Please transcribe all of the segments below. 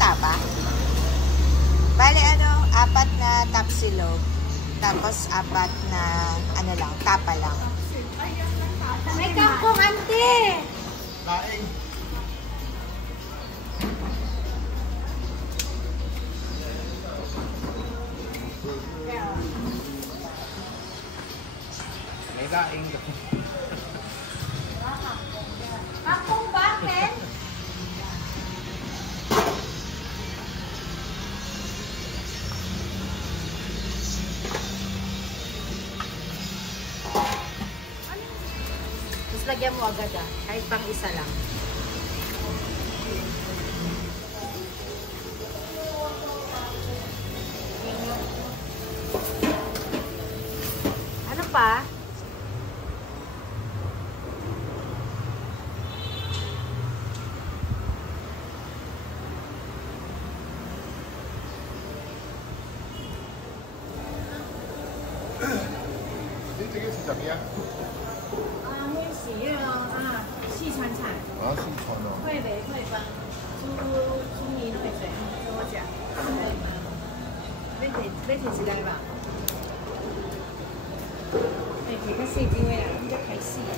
tapa. Bale, ano, 4 na tapsilog. Tapos 4 na, ano lang, tapa lang. May kangkong, ante! Laing. May laing. Kangkong ba, Ken? Tapos lagyan mo agad kahit pang isa lang. Ano pa?这个是怎么样？会喜悦哦细川菜。啊，是传哦。会呗，会吧。猪泥会水，跟我讲。你提起来吧。提较细啲位啊，咁就睇细啊。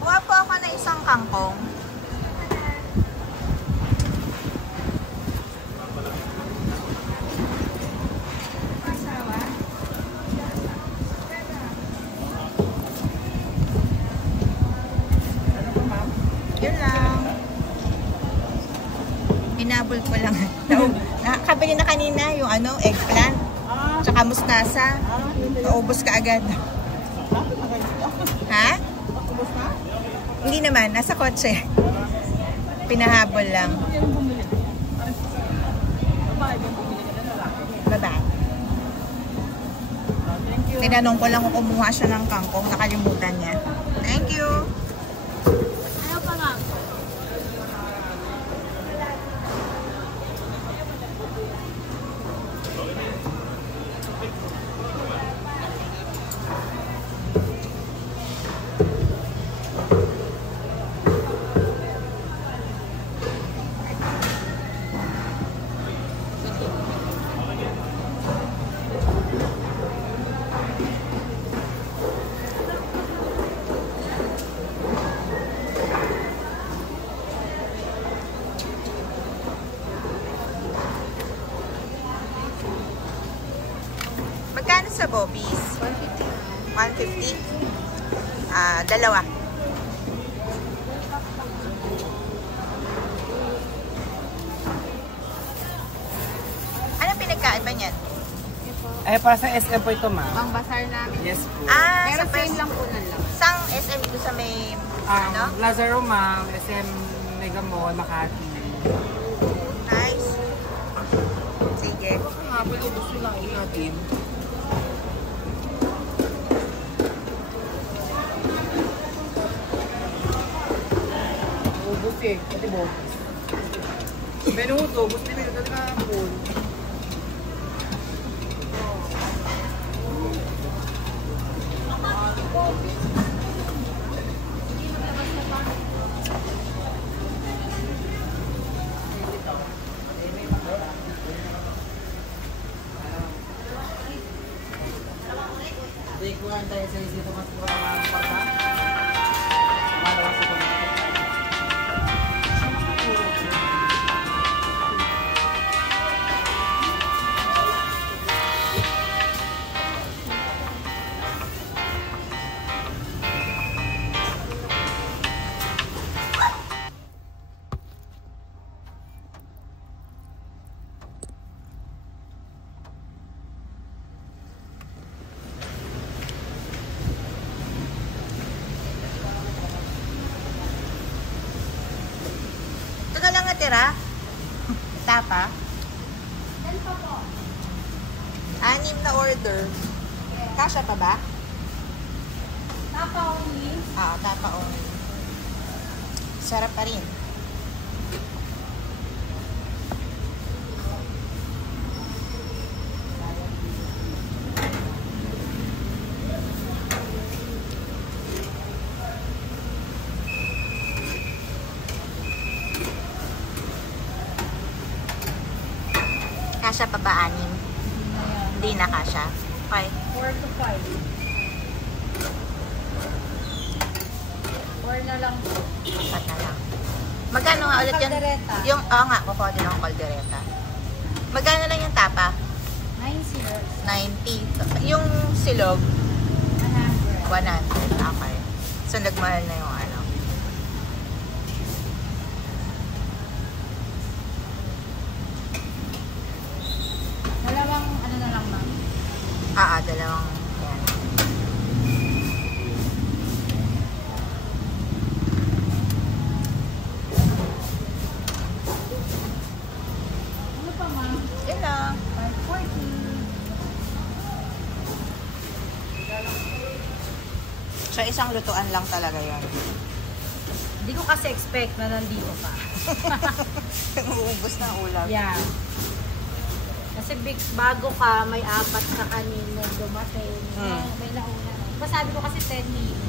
Kuha po ako na isang kangkong. Yun lang. Pinabol ko lang. Nakakabili na kanina yung ano, eggplant. Tsaka mustasa. Naubos ka agad. Ha? Hindi naman, nasa kotse. Pinahabol lang. Babae. Tinanong ko lang kung kumuha siya ng kangkong, nakalimutan niya. Thank you! Ayaw pa nga. Magkano sa Bobby's? 150. 150? Dalawa. Anong pinagkaiba niyan? Ay, para sa SM po ito, ma'am. Pang basar namin. Yes po. Pero sa same lang po nun lang. Sang SM dito sa may, ano? Lazaro, ma'am. SM Mega Mall, Makati. Nice. Sige. Nga, pwede gusto lang natin. Ubus eh. Pati mo. Menudo. Gusto nyo menudo na po. Ikuan tayo sa isito mas kurang parta. Malawas ito. natira? Tapa? 6 na order. Kasha pa ba? Tapa only. Tapa only. Sarap pa rin. Kasha pa ba 6? Hindi na kasha. Okay. 4 to 5. 4 na lang po. 4 na lang. Magkano nga ulit yun? Kaldereta. Yung, nga, kukuha din akong kaldereta. Magkano lang yung tapa? 90. 90. Yung silog, 100. 100. Okay. So, nagmahal na yung ano. Dalawang ano na lang ma'am. Dalawang, yan. Ano pa ma'am? Yun lang. 540. So, isang lutuan lang talaga yun. Hindi ko kasi expect na nandito pa. Uubos na ulam. Yeah. Kasi bago ka, may 4 ka kanino dumating. Hmm. May nauna. Diba sabi ko kasi 10 minutes.